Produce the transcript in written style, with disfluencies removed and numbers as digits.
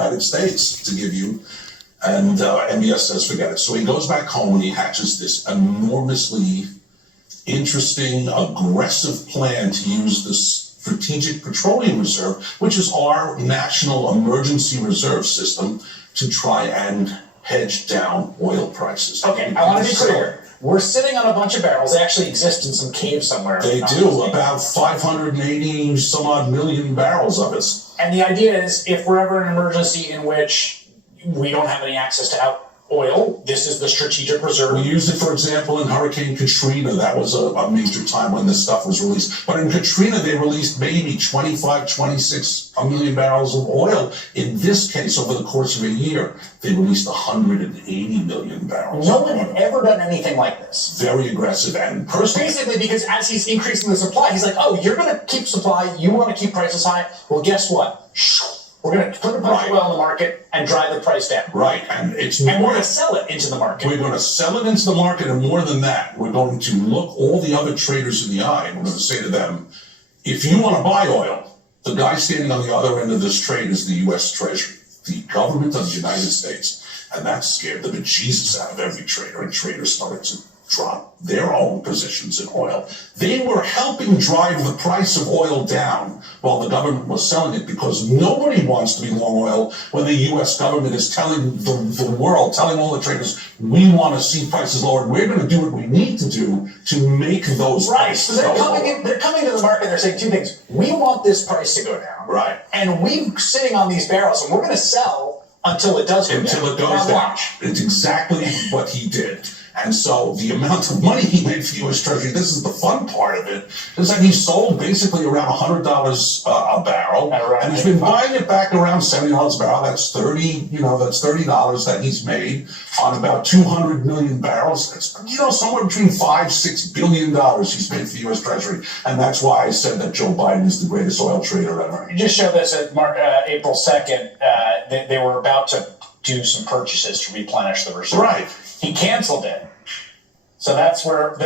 United States to give you, and MBS says forget it. So he goes back home and he hatches this enormously interesting, aggressive plan to use the Strategic Petroleum Reserve, which is our national emergency reserve system, to try and hedge down oil prices. Okay, I want to be clear. We're sitting on a bunch of barrels. They actually exist in some cave somewhere. They do, about 580 some odd million barrels of it. And the idea is, if we're ever in an emergency in which we don't have any access to oil, this is the strategic reserve. We used it, for example, in Hurricane Katrina. That was a major time when this stuff was released. But in Katrina, they released maybe 25, 26 million barrels of oil. In this case, over the course of a year, they released 180 million barrels. No one had ever done anything like this. Very aggressive and personal. Basically, because as he's increasing the supply, he's like, oh, you're going to keep supply, you want to keep prices high? Well, guess what? We're going to put a bunch of oil in the market and drive the price down. Right, and we're going to sell it into the market. We're going to sell it into the market, and more than that, we're going to look all the other traders in the eye, and we're going to say to them, if you want to buy oil, the guy standing on the other end of this trade is the U.S. Treasury, the government of the United States. And that scared the bejesus out of every trader, and traders started to drop their own positions in oil. They were helping drive the price of oil down while the government was selling it, because nobody wants to be long oil when the U.S. government is telling the world, telling all the traders, we want to see prices lower. We're going to do what we need to do to make those prices. So they're coming to the market, they're saying two things. We want this price to go down. Right. And we're sitting on these barrels, and we're going to sell until it does go down. Until it goes down. It's exactly what he did. And so the amount of money he made for the U.S. Treasury, this is the fun part of it, is that he sold basically around $100 a barrel, and he's been buying it back around $70 a barrel. That's $30 that he's made on about 200 million barrels. It's, somewhere between $5-6 billion he's made for the U.S. Treasury, and that's why I said that Joe Biden is the greatest oil trader ever. You just showed this at April 2nd. They were about to do some purchases to replenish the reserve. Right. He canceled it. So that's where